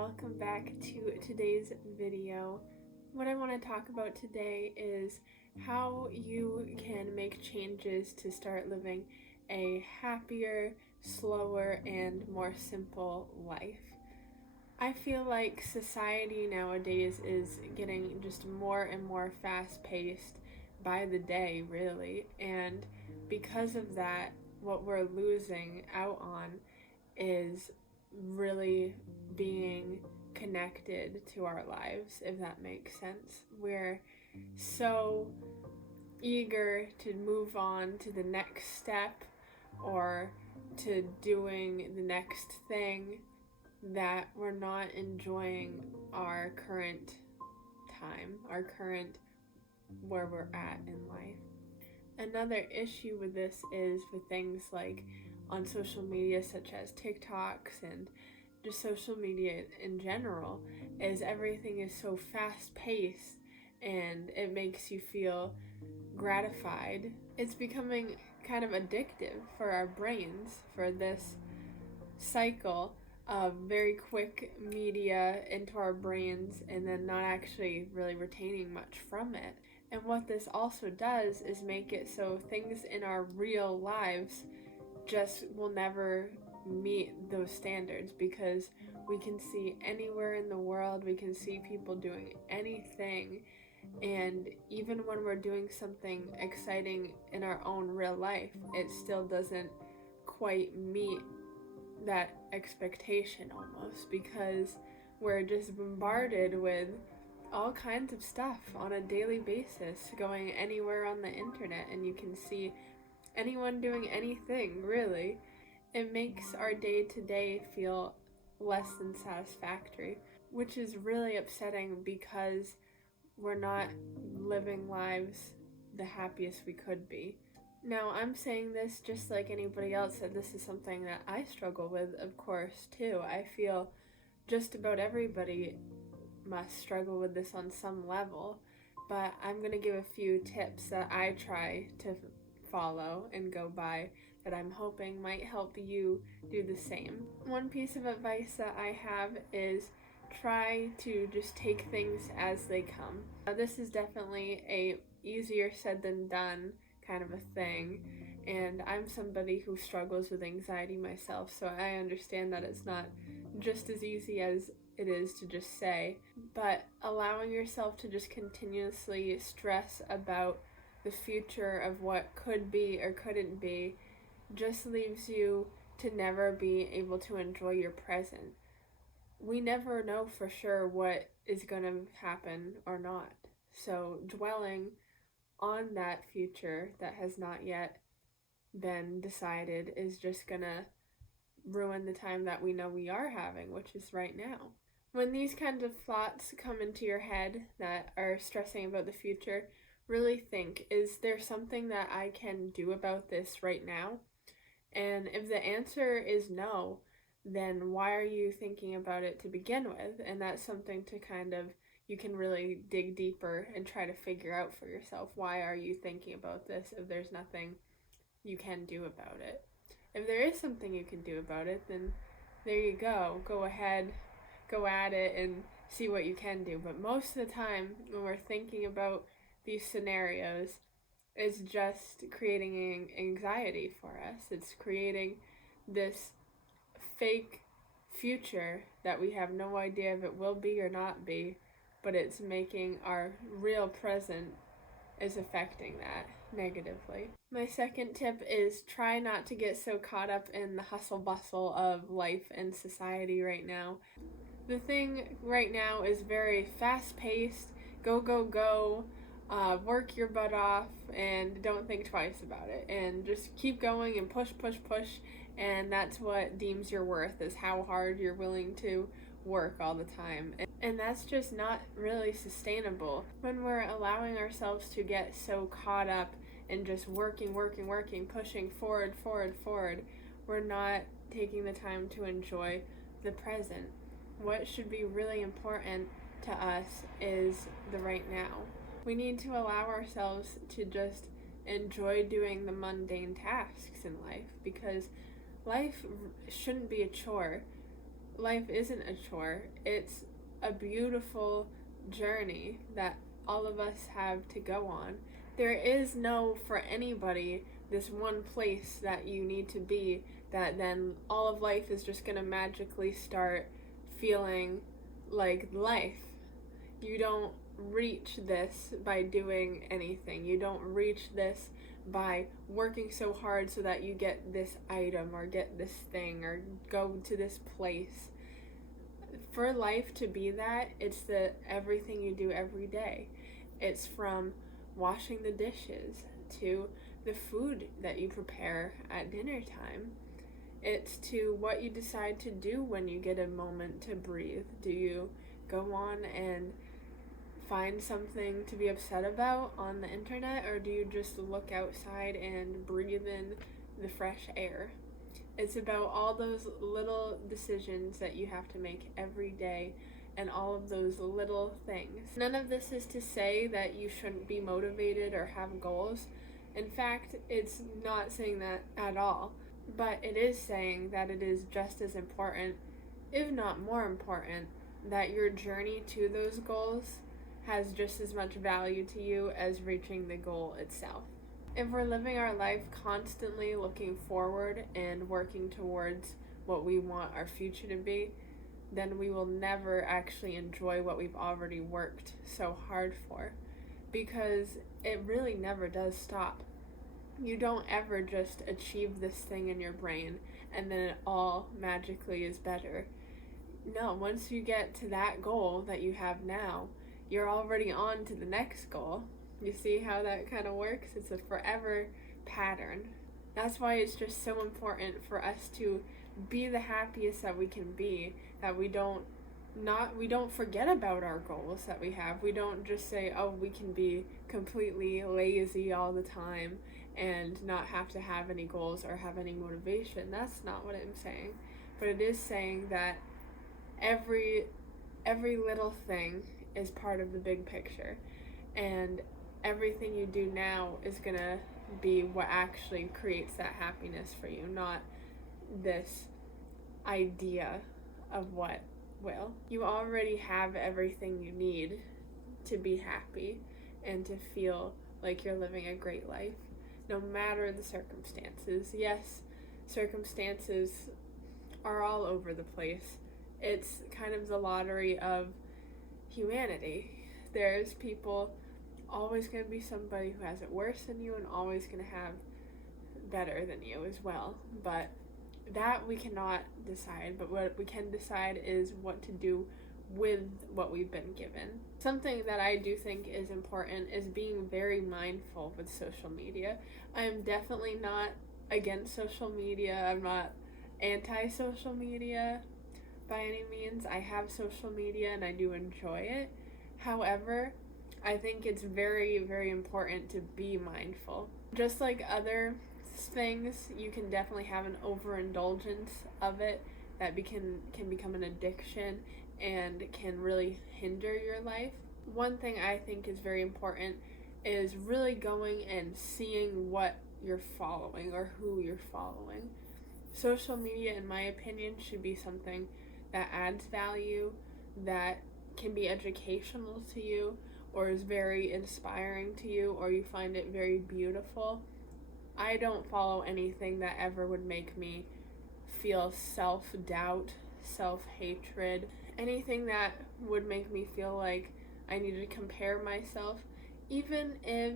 welcome back to today's video. What I want to talk about today is how you can make changes to start living a happier, slower, and more simple life. I feel like society nowadays is getting just more and more fast-paced by the day, really, and because of that, what we're losing out on is really being connected to our lives, if that makes sense. We're so eager to move on to the next step or to doing the next thing that we're not enjoying our current time, our current where we're at in life. Another issue with this is with things like on social media such as TikToks and just social media in general, is everything is so fast paced and it makes you feel gratified. It's becoming kind of addictive for our brains, for this cycle of very quick media into our brains and then not actually really retaining much from it. And what this also does is make it so things in our real lives just will never meet those standards, because we can see anywhere in the world, we can see people doing anything, and even when we're doing something exciting in our own real life, it still doesn't quite meet that expectation almost, because we're just bombarded with all kinds of stuff on a daily basis going anywhere on the internet, and you can see anyone doing anything, really. It makes our day-to-day feel less than satisfactory, which is really upsetting because we're not living lives the happiest we could be. Now, I'm saying this just like anybody else, that this is something that I struggle with, of course, too. I feel just about everybody must struggle with this on some level, but I'm going to give a few tips that I try to follow and go by that I'm hoping might help you do the same. One piece of advice that I have is try to just take things as they come. This is definitely a easier said than done kind of a thing, and I'm somebody who struggles with anxiety myself, so I understand that it's not just as easy as it is to just say, but allowing yourself to just continuously stress about the future of what could be or couldn't be just leaves you to never be able to enjoy your present. We never know for sure what is going to happen or not, so dwelling on that future that has not yet been decided is just going to ruin the time that we know we are having, which is right now. When these kinds of thoughts come into your head that are stressing about the future, really think, is there something that I can do about this right now? And if the answer is no, then why are you thinking about it to begin with? And that's something to kind of, you can really dig deeper and try to figure out for yourself. Why are you thinking about this if there's nothing you can do about it? If there is something you can do about it, then there you go. Go ahead, go at it and see what you can do. But most of the time when we're thinking about these scenarios, it's just creating anxiety for us. It's creating this fake future that we have no idea if it will be or not be, but it's making our real present is affecting that negatively. My second tip is try not to get so caught up in the hustle bustle of life and society right now. The thing right now is very fast paced, go, go, go, work your butt off and don't think twice about it, and just keep going and push, push, push, and that's what deems your worth, is how hard you're willing to work all the time. And that's just not really sustainable. When we're allowing ourselves to get so caught up in just working, pushing forward, we're not taking the time to enjoy the present. What should be really important to us is the right now. We need to allow ourselves to just enjoy doing the mundane tasks in life, because life shouldn't be a chore. life isn't a chore. It's a beautiful journey that all of us have to go on. There is no, for anybody, this one place that you need to be that then all of life is just going to magically start feeling like life. You don't reach this by doing anything. You don't reach this by working so hard so that you get this item or get this thing or go to this place. For life to be that, it's the everything you do every day. It's from washing the dishes to the food that you prepare at dinner time. It's to what you decide to do when you get a moment to breathe. Do you go on and find something to be upset about on the internet, or do you just look outside and breathe in the fresh air? It's about all those little decisions that you have to make every day and all of those little things. None of this is to say that you shouldn't be motivated or have goals. In fact, it's not saying that at all. But it is saying that it is just as important, if not more important, that your journey to those goals has just as much value to you as reaching the goal itself. If we're living our life constantly looking forward and working towards what we want our future to be, then we will never actually enjoy what we've already worked so hard for, because it really never does stop. You don't ever just achieve this thing in your brain and then it all magically is better. No, once you get to that goal that you have now, you're already on to the next goal. You see how that kind of works? It's a forever pattern. That's why it's just so important for us to be the happiest that we can be, that we don't forget about our goals that we have. We don't just say, oh, we can be completely lazy all the time and not have to have any goals or have any motivation. That's not what I'm saying. But it is saying that every little thing is part of the big picture, and everything you do now is gonna be what actually creates that happiness for you, not this idea of what will. You already have everything you need to be happy and to feel like you're living a great life, no matter the circumstances. Yes, circumstances are all over the place. It's kind of the lottery of humanity. There's people, always going to be somebody who has it worse than you and always going to have better than you as well. But that we cannot decide, but what we can decide is what to do with what we've been given. Something that I do think is important is being very mindful with social media. I am definitely not against social media. I'm not anti-social media by any means. I have social media and I do enjoy it. However, I think it's very, very important to be mindful. Just like other things, you can definitely have an overindulgence of it that can become an addiction and can really hinder your life. One thing I think is very important is really going and seeing what you're following or who you're following. Social media, in my opinion, should be something that adds value, that can be educational to you, or is very inspiring to you, or you find it very beautiful. I don't follow anything that ever would make me feel self-doubt, self-hatred, anything that would make me feel like I need to compare myself, even if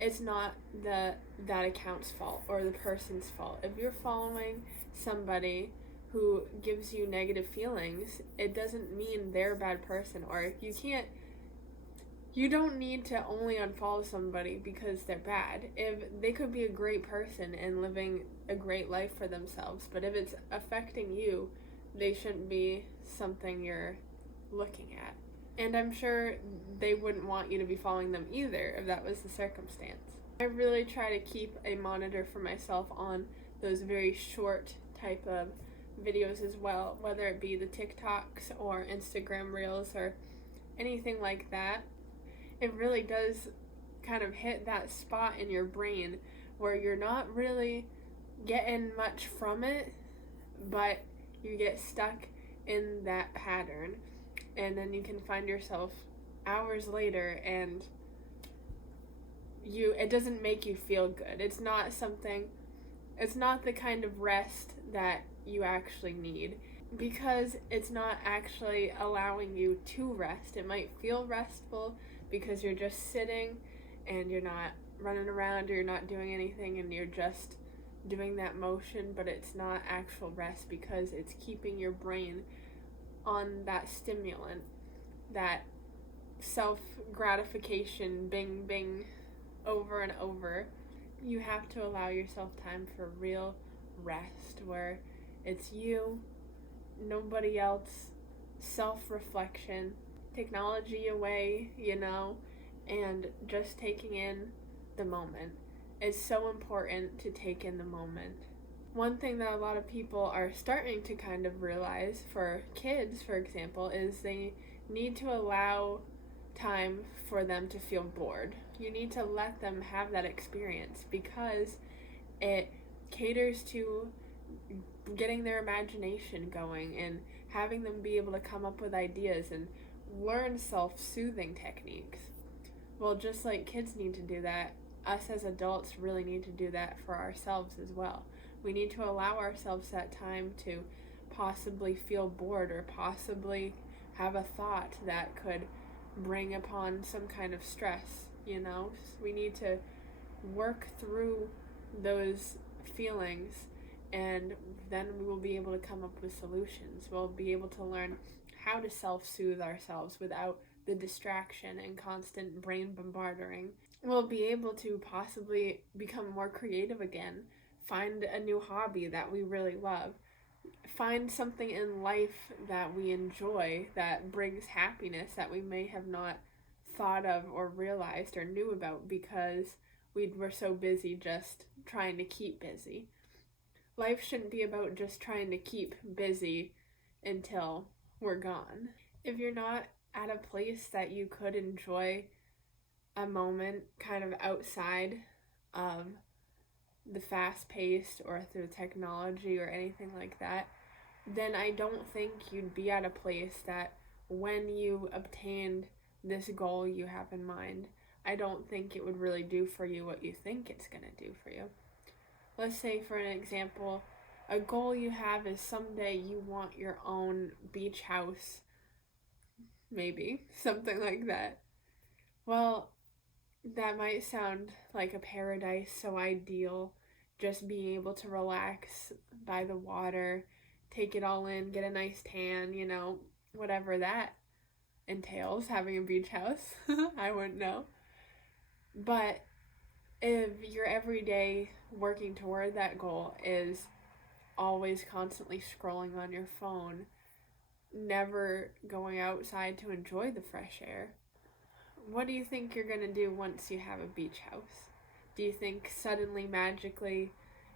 it's not that account's fault or the person's fault. If you're following somebody who gives you negative feelings, it doesn't mean they're a bad person, or you don't need to only unfollow somebody because they're bad. If they could be a great person and living a great life for themselves, but if it's affecting you, they shouldn't be something you're looking at. And I'm sure they wouldn't want you to be following them either if that was the circumstance. I really try to keep a monitor for myself on those very short type of videos as well, whether it be the TikToks or Instagram Reels or anything like that. It really does kind of hit that spot in your brain where you're not really getting much from it, but you get stuck in that pattern, and then you can find yourself hours later and it doesn't make you feel good. It's not the kind of rest that you actually need, because it's not actually allowing you to rest. It might feel restful because you're just sitting and you're not running around or you're not doing anything and you're just doing that motion, but it's not actual rest because it's keeping your brain on that stimulant, that self gratification, bing bing, over and over. You have to allow yourself time for real rest where it's you, nobody else, self reflection, technology away, and just taking in the moment. It's so important to take in the moment. One thing that a lot of people are starting to kind of realize, for kids, for example, is they need to allow time for them to feel bored. You need to let them have that experience because it caters to getting their imagination going and having them be able to come up with ideas and learn self-soothing techniques. Well, just like kids need to do that, us as adults really need to do that for ourselves as well. We need to allow ourselves that time to possibly feel bored or possibly have a thought that could bring upon some kind of stress, We need to work through those feelings, and then we will be able to come up with solutions. We'll be able to learn how to self-soothe ourselves without the distraction and constant brain bombarding. We'll be able to possibly become more creative again, find a new hobby that we really love, find something in life that we enjoy that brings happiness that we may have not thought of or realized or knew about because we were so busy just trying to keep busy. Life shouldn't be about just trying to keep busy until we're gone. If you're not at a place that you could enjoy a moment kind of outside of the fast-paced or through technology or anything like that, then I don't think you'd be at a place that when you obtained this goal you have in mind, I don't think it would really do for you what you think it's going to do for you. Let's say, for an example, a goal you have is someday you want your own beach house, maybe, something like that. Well, that might sound like a paradise, so ideal, just being able to relax by the water, take it all in, get a nice tan, whatever that entails, having a beach house. I wouldn't know. But if your everyday working toward that goal is always constantly scrolling on your phone, never going outside to enjoy the fresh air, what do you think you're going to do once you have a beach house? Do you think suddenly, magically,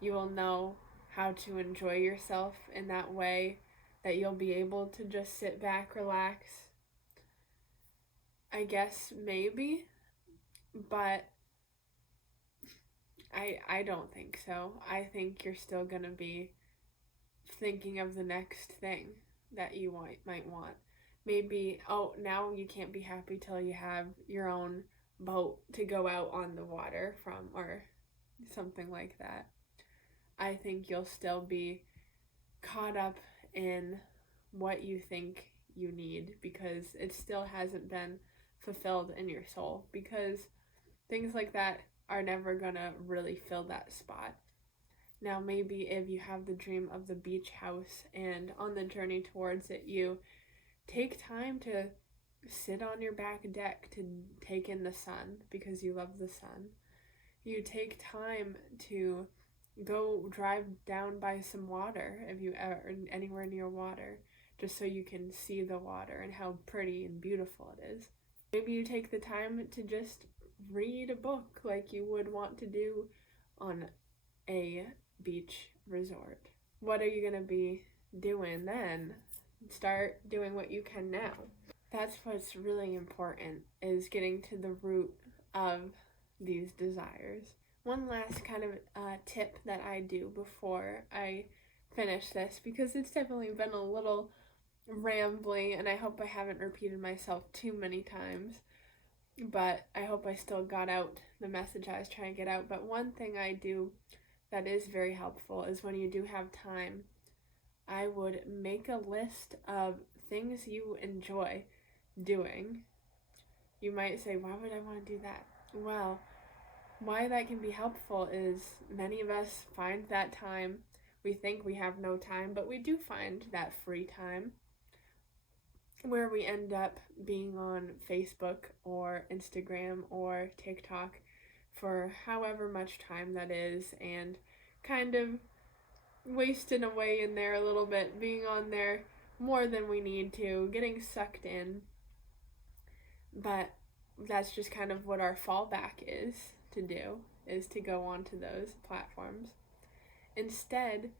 you will know how to enjoy yourself in that way, that you'll be able to just sit back, relax? I guess maybe, but I don't think so. I think you're still going to be thinking of the next thing that you might want. Maybe, now you can't be happy till you have your own boat to go out on the water from, or something like that. I think you'll still be caught up in what you think you need because it still hasn't been fulfilled in your soul, because things like that are never gonna really fill that spot. Now, maybe if you have the dream of the beach house and on the journey towards it, you take time to sit on your back deck to take in the sun because you love the sun. You take time to go drive down by some water if you are anywhere near water, just so you can see the water and how pretty and beautiful it is. Maybe you take the time to just read a book like you would want to do on a beach resort. What are you going to be doing then? Start doing what you can now. That's what's really important, is getting to the root of these desires. One last kind of tip that I do before I finish this, because it's definitely been a little rambly, and I hope I haven't repeated myself too many times, but I hope I still got out the message I was trying to get out. But one thing I do that is very helpful is when you do have time, I would make a list of things you enjoy doing. You might say, why would I want to do that? Well, why that can be helpful is many of us find that time. We think we have no time, but we do find that free time where we end up being on Facebook or Instagram or TikTok for however much time that is, and kind of wasting away in there a little bit, being on there more than we need to, getting sucked in. But that's just kind of what our fallback is to go onto those platforms. Instead,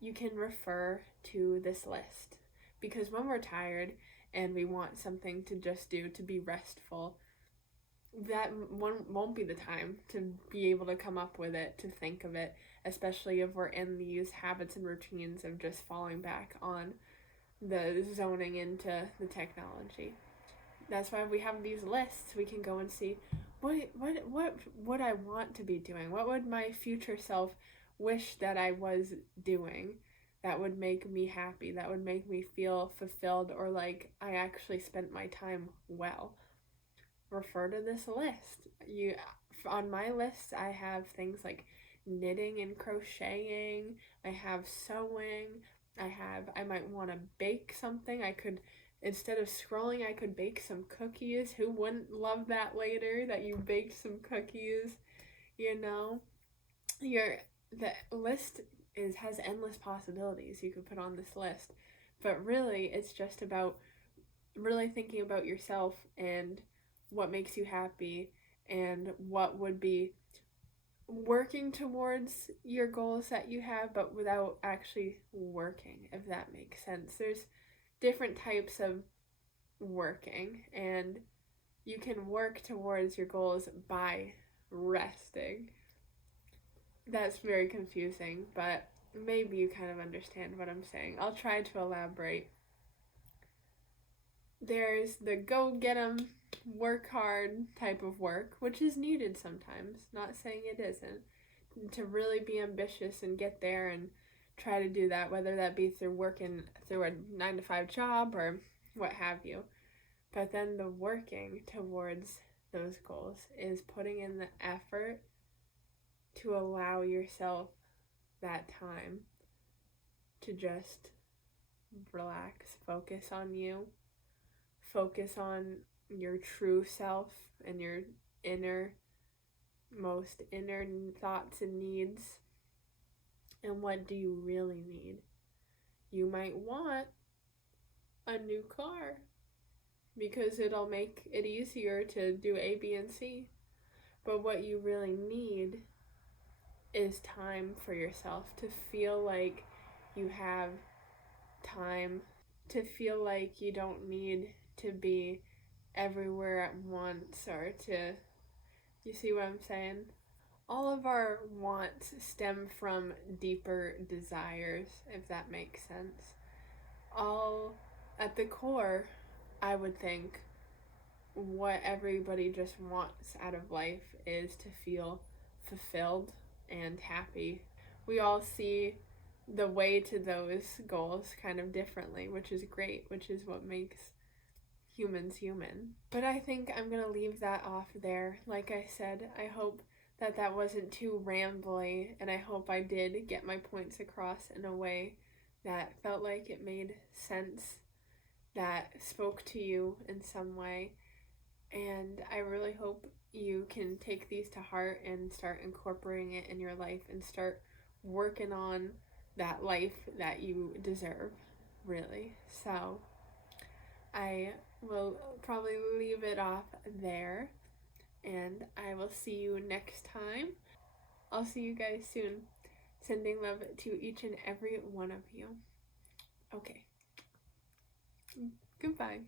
you can refer to this list, because when we're tired and we want something to just do to be restful, that one won't be the time to be able to come up with it, to think of it, especially if we're in these habits and routines of just falling back on the zoning into the technology. That's why we have these lists. We can go and see what would I want to be doing? What would my future self wish that I was doing that would make me happy, that would make me feel fulfilled, or like I actually spent my time well? Refer to this list. On my list, I have things like knitting and crocheting. I have sewing. I might want to bake something. Instead of scrolling, I could bake some cookies. Who wouldn't love that later, that you baked some cookies? The list has endless possibilities you could put on this list. But really, it's just about really thinking about yourself and what makes you happy and what would be working towards your goals that you have, but without actually working, if that makes sense. There's different types of working, and you can work towards your goals by resting. That's very confusing, but maybe you kind of understand what I'm saying. I'll try to elaborate. There's the go get 'em, work hard type of work, which is needed sometimes, not saying it isn't, to really be ambitious and get there and try to do that, whether that be through working through a 9-to-5 job or what have you. But then the working towards those goals is putting in the effort to allow yourself that time to just relax, focus on you, focus on your true self and your most inner thoughts and needs. And what do you really need? You might want a new car because it'll make it easier to do A, B, and C. But what you really need is time for yourself, to feel like you have time, to feel like you don't need to be everywhere at once, or you see what I'm saying? All of our wants stem from deeper desires, if that makes sense. All at the core, I would think, what everybody just wants out of life is to feel fulfilled and happy. We all see the way to those goals kind of differently, which is great, which is what makes humans human. But I think I'm going to leave that off there. Like I said, I hope that wasn't too rambly, and I hope I did get my points across in a way that felt like it made sense, that spoke to you in some way. And I really hope you can take these to heart and start incorporating it in your life and start working on that life that you deserve, really. So I will probably leave it off there, and I will see you next time. I'll see you guys soon. Sending love to each and every one of you. Okay. Goodbye.